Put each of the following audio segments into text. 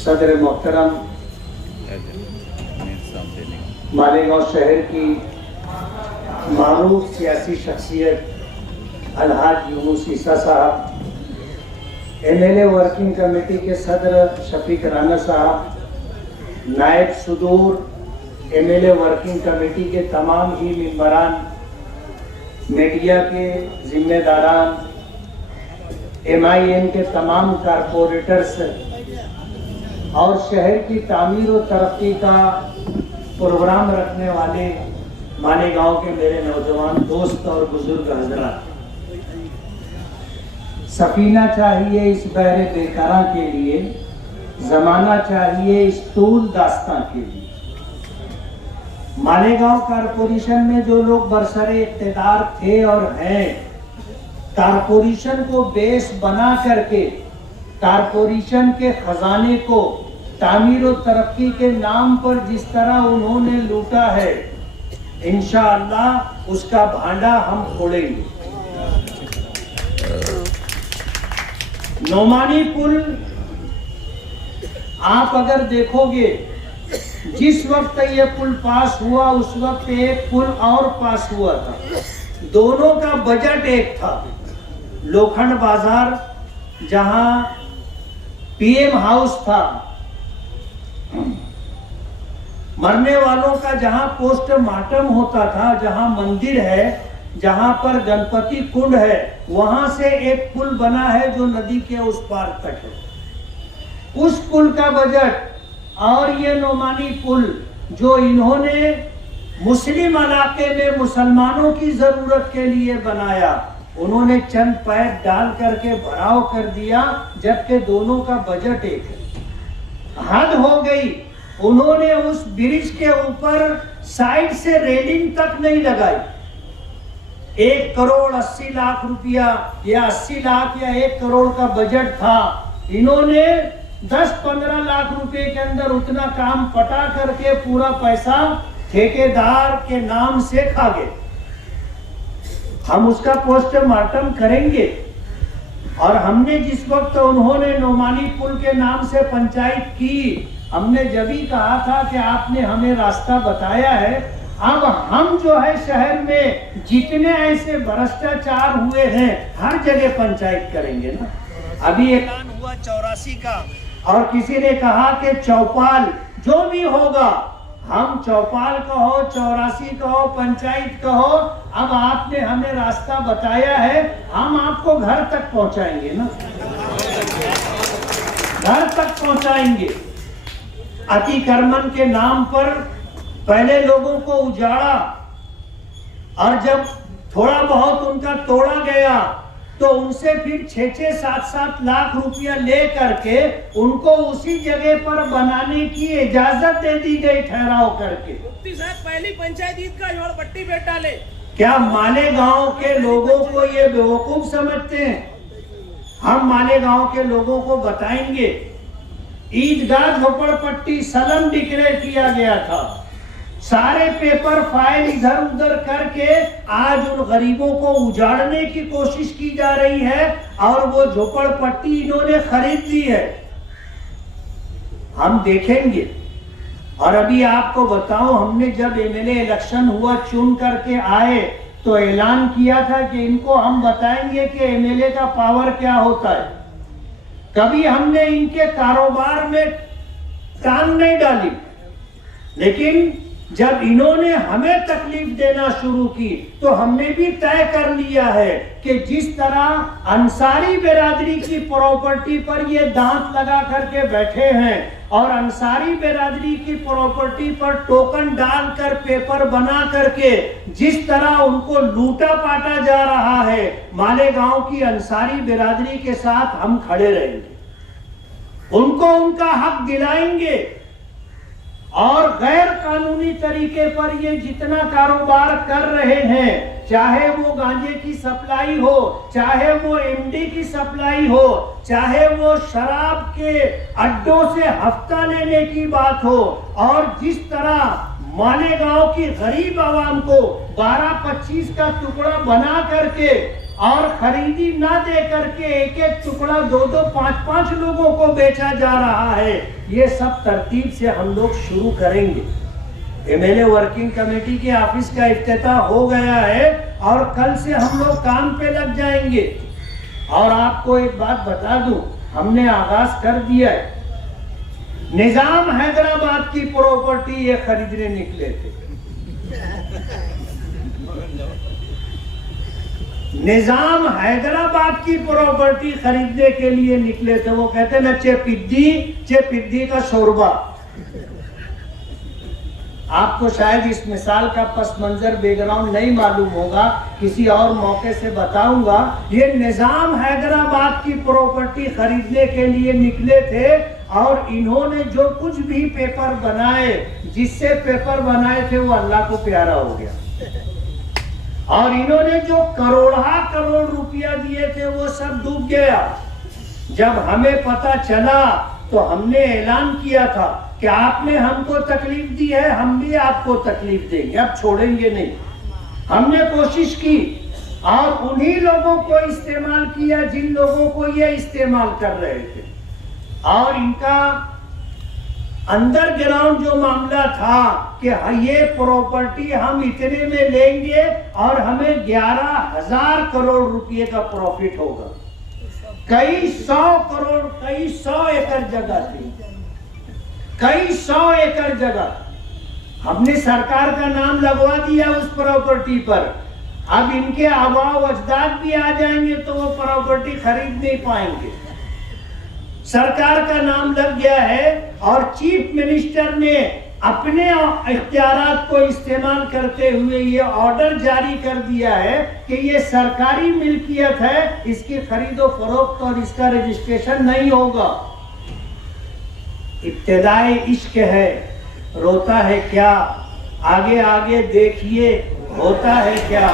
सदर मोहतरम मालेगांव शहर की मारूफ सियासी शख्सियत अलहाज यूनुस ईसा साहब, MLA वर्किंग कमेटी के सदर शफीक राना साहब, नायब सुदूर MLA वर्किंग कमेटी के तमाम ही मेंबरान, मीडिया के जिम्मेदारान, MIM के तमाम कारपोरेटर्स और शहर की तामीर और तरक्की का प्रोग्राम रखने वाले मालेगांव के मेरे नौजवान दोस्त और बुजुर्ग हजरात, सफीना चाहिए इस बहरे बेकरां के लिए, जमाना चाहिए इस तूल दास्तां के लिए। मालेगांव कारपोरेशन में जो लोग बरसरे इख्तिदार थे और हैं, कारपोरेशन को बेस बना करके कारपोरेशन के खजाने को तामीर और तरक्की के नाम पर जिस तरह उन्होंने लूटा है, इंशाअल्लाह उसका भांडा हम फोड़ेंगे। नोमानी पुल आप अगर देखोगे, जिस वक्त ये पुल पास हुआ उस वक्त एक पुल और पास हुआ था, दोनों का बजट एक था। लोखंड बाजार जहां PM हाउस था, मरने वालों का जहां पोस्टमार्टम होता था, जहां मंदिर है, जहां पर गणपति कुंड है, वहां से एक पुल बना है जो नदी के उस पार तक है। उस पुल का बजट और ये नोमानी पुल जो इन्होंने मुस्लिम इलाके में मुसलमानों की जरूरत के लिए बनाया, उन्होंने चंद पैर डाल करके भराव कर दिया, जबकि दोनों का बजट एक है। हद हो गई, उन्होंने उस ब्रिज के ऊपर साइड से रेलिंग तक नहीं लगाई। 1 करोड़ 80 लाख रुपया या 80 लाख या 1 करोड़ का बजट था, इन्होंने 10-15 लाख रुपए के अंदर उतना काम पटा करके पूरा पैसा ठेकेदार के नाम से खा गए। हम उसका पोस्टमार्टम करेंगे। और हमने जिस वक्त उन्होंने नोमानी पुल के नाम से पंचायत की, हमने जब ही कहा था कि आपने हमें रास्ता बताया है, अब हम जो है शहर में जितने ऐसे भ्रष्टाचार हुए हैं हर जगह पंचायत करेंगे ना। अभी ऐलान हुआ 84 का, और किसी ने कहा कि चौपाल जो भी होगा, हम चौपाल कहो, 84 कहो, पंचायत कहो, अब आपने हमें रास्ता बताया है, हम आपको घर तक पहुंचाएंगे ना, घर तक पहुंचाएंगे। अतिक्रमण के नाम पर पहले लोगों को उजाड़ा, और जब थोड़ा बहुत उनका तोड़ा गया तो उनसे फिर 6-6, 7-7 लाख रुपया ले करके उनको उसी जगह पर बनाने की इजाजत दे दी गई, ठहराव करके। मुफ्ती साहब पहली पंचायत ईद का झोपड़पट्टी पे डाले। क्या मालेगांव के लोगों को ये बेवकूफ समझते हैं? हम मालेगांव के लोगों को बताएंगे, ईदगाह झोपड़पट्टी सलम डिक्लेयर किया गया था, सारे पेपर फाइल इधर उधर करके आज उन गरीबों को उजाड़ने की कोशिश की जा रही है, और वो झोपड़पट्टी इन्होंने खरीद ली है। हम देखेंगे। और अभी आपको बताऊं, हमने जब MLA इलेक्शन हुआ, चुन करके आए, तो ऐलान किया था कि इनको हम बताएंगे कि MLA का पावर क्या होता है। कभी हमने इनके कारोबार में टांग नहीं डाली, लेकिन जब इन्होंने हमें तकलीफ देना शुरू की तो हमने भी तय कर लिया है कि जिस तरह अंसारी बिरादरी की प्रॉपर्टी पर ये दांत लगा करके बैठे हैं, और अंसारी बिरादरी की प्रॉपर्टी पर टोकन डालकर पेपर बना करके जिस तरह उनको लूटा पाटा जा रहा है, मालेगांव की अंसारी बिरादरी के साथ हम खड़े रहेंगे, उनको उनका हक दिलाएंगे। और गैर कानूनी तरीके पर ये जितना कारोबार कर रहे हैं, चाहे वो गांजे की सप्लाई हो, चाहे वो MD की सप्लाई हो, चाहे वो शराब के अड्डों से हफ्ता लेने की बात हो, और जिस तरह मालेगांव की गरीब आवाम को 12-25 का टुकड़ा बना करके और खरीदी ना दे करके एक एक टुकड़ा 2-2, 5-5 लोगों को बेचा जा रहा है। ये सब तरतीब से हम लोग शुरू करेंगे। एमएलए वर्किंग कमेटी के ऑफिस का इफ्तिताह हो गया है और कल से हम लोग काम पे लग जाएंगे। और आपको एक बात बता दूं, हमने आगाज कर दिया है। निजाम हैदराबाद की प्रॉपर्टी ये खरीदने निकले थे। निजाम हैदराबाद की प्रॉपर्टी खरीदने के लिए निकले थे। वो कहते ना चे का शोरबा। आपको शायद इस मिसाल का पस मंजर बैकग्राउंड नहीं मालूम होगा, किसी और मौके से बताऊंगा। ये निजाम हैदराबाद की प्रॉपर्टी खरीदने के लिए निकले थे और इन्होंने जो कुछ भी पेपर बनाए, जिससे पेपर बनाए थे वो अल्लाह को प्यारा हो गया। और इन्होंने जो करोड़ रुपया दिए थे वो सब डूब गया। जब हमें पता चला तो हमने ऐलान किया था कि आपने हमको तकलीफ दी है, हम भी आपको तकलीफ देंगे, अब छोड़ेंगे नहीं। हमने कोशिश की और उन्हीं लोगों को इस्तेमाल किया जिन लोगों को ये इस्तेमाल कर रहे थे। और इनका अंडरग्राउंड जो मामला था कि ये प्रॉपर्टी हम इतने में लेंगे और हमें 11,000 करोड़ रुपए का प्रॉफिट होगा। कई सौ एकड़ जगह थी, कई 100 एकड़ जगह। हमने सरकार का नाम लगवा दिया उस प्रॉपर्टी पर। अब इनके आबाओ अजदाद भी आ जाएंगे तो वो प्रॉपर्टी खरीद नहीं पाएंगे। सरकार का नाम लग गया है और चीफ मिनिस्टर ने अपने इख्तियारात को इस्तेमाल करते हुए ये ऑर्डर जारी कर दिया है कि ये सरकारी मिल्कियत है, इसकी खरीदो फरोख्त और इसका रजिस्ट्रेशन नहीं होगा। इब्तिदाए इश्क है, रोता है क्या, आगे आगे देखिए होता है क्या।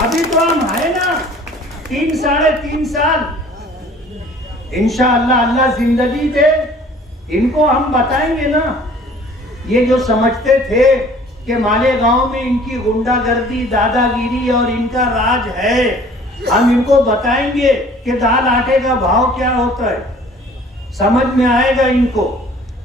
अभी तो हम है ना 3 साढ़े 3 साल, इंशाअल्लाह अल्लाह जिंदगी दे, इनको हम बताएंगे ना। ये जो समझते थे कि मालेगांव में इनकी गुंडागर्दी, दादागिरी और इनका राज है, हम इनको बताएंगे कि दाल आटे का भाव क्या होता है। समझ में आएगा इनको।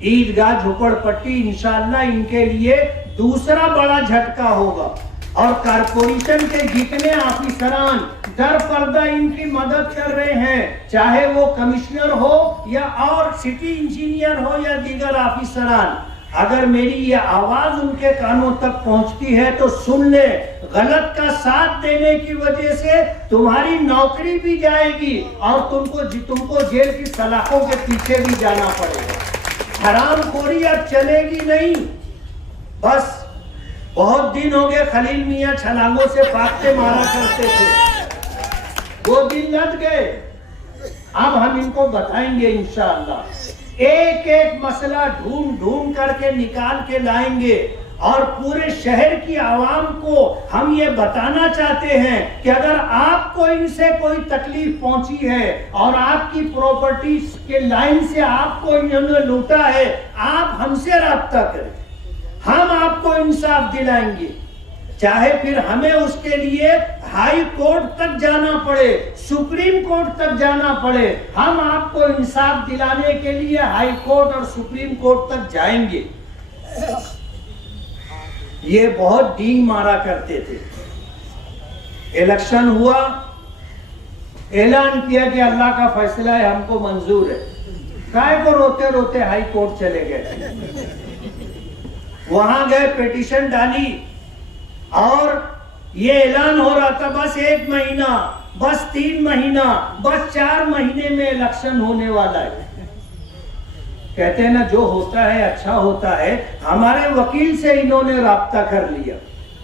ईदगाह झोपड़पट्टी इंशाअल्लाह इनके लिए दूसरा बड़ा झटका होगा। और कारपोरेशन के जितने ऑफिसरान दर पर्दा इनकी मदद कर रहे हैं, चाहे वो कमिश्नर हो या और सिटी इंजीनियर हो या दीगर ऑफिसरान, अगर मेरी ये आवाज उनके कानों तक पहुंचती है तो सुन ले, गलत का साथ देने की वजह से तुम्हारी नौकरी भी जाएगी और तुमको जेल की सलाखों के पीछे भी जाना पड़ेगा। हरामखोरी अब चलेगी नहीं। बस बहुत दिन हो गए खलील मियां छलांगों से फाकते मारा करते थे, वो दिन लग गए। अब हम इनको बताएंगे इंशाअल्लाह। एक एक मसला ढूंढ करके निकाल के लाएंगे और पूरे शहर की आवाम को हम ये बताना चाहते हैं कि अगर आपको इनसे कोई तकलीफ पहुंची है और आपकी प्रॉपर्टीज के लाइन से आपको इन्होंने लूटा है, आप हमसे राब्ता करें, हम आपको इंसाफ दिलाएंगे। चाहे फिर हमें उसके लिए हाई कोर्ट तक जाना पड़े, सुप्रीम कोर्ट तक जाना पड़े, हम आपको इंसाफ दिलाने के लिए हाई कोर्ट और सुप्रीम कोर्ट तक जाएंगे। ये बहुत डींग मारा करते थे। इलेक्शन हुआ, ऐलान किया कि अल्लाह का फैसला है, हमको मंजूर है। काय को रोते रोते हाई कोर्ट चले गए। वहां गए, पिटीशन डाली और ये ऐलान हो रहा था बस 1 महीना, बस 3 महीना, बस 4 महीने में इलेक्शन होने वाला है। कहते हैं ना जो होता है अच्छा होता है। हमारे वकील से इन्होंने राब्ता कर लिया।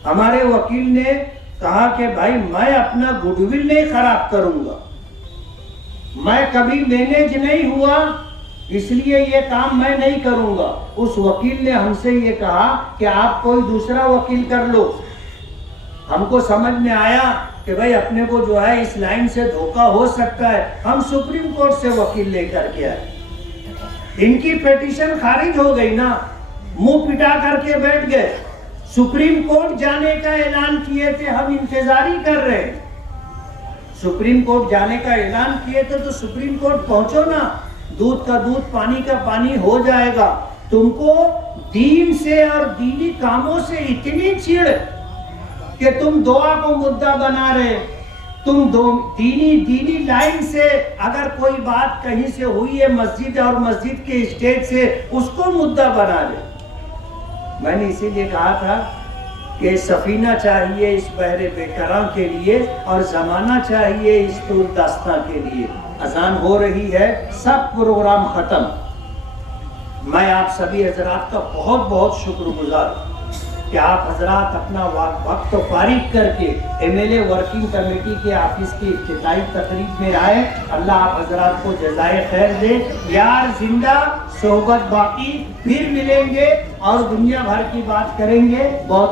हमारे वकील ने कहा कि भाई मैं अपना गुडविल नहीं खराब करूंगा, मैं कभी मैनेज नहीं हुआ इसलिए ये काम मैं नहीं करूंगा। उस वकील ने हमसे ये कहा कि आप कोई दूसरा वकील कर लो। हमको समझ में आया कि भाई अपने को जो है इस लाइन से धोखा हो सकता है, हम सुप्रीम कोर्ट से वकील लेकर के आए। इनकी पिटीशन खारिज हो गई ना, मुंह पिटा करके बैठ गए। सुप्रीम कोर्ट जाने का ऐलान किए थे, हम इंतजारी कर रहे हैं। सुप्रीम कोर्ट जाने का ऐलान किए थे तो सुप्रीम कोर्ट पहुंचो ना, दूध का दूध पानी का पानी हो जाएगा। तुमको दीन से और दीनी कामों से इतनी चिढ़ कि तुम दुआ को मुद्दा बना रहे। तुम दीनी लाइन से अगर कोई बात कहीं से हुई है मस्जिद और मस्जिद के स्टेज से, उसको मुद्दा बना रहे। मैंने इसीलिए कहा था कि सफीना चाहिए इस बहरे बेकरां के लिए और जमाना चाहिए इस दास्तां के लिए। अजान हो रही है, सब प्रोग्राम खत्म। मैं आप सभी हजरात का बहुत बहुत शुक्रगुजार कि आप हजरात अपना वक्त फारिग करके MLA वर्किंग कमेटी के ऑफिस की इफ्तिताई तकरीब में आए। अल्लाह आप हजरात को जज़ाए खैर दे। यार जिंदा, सोहबत बाकी, फिर मिलेंगे और दुनिया भर की बात करेंगे। बहुत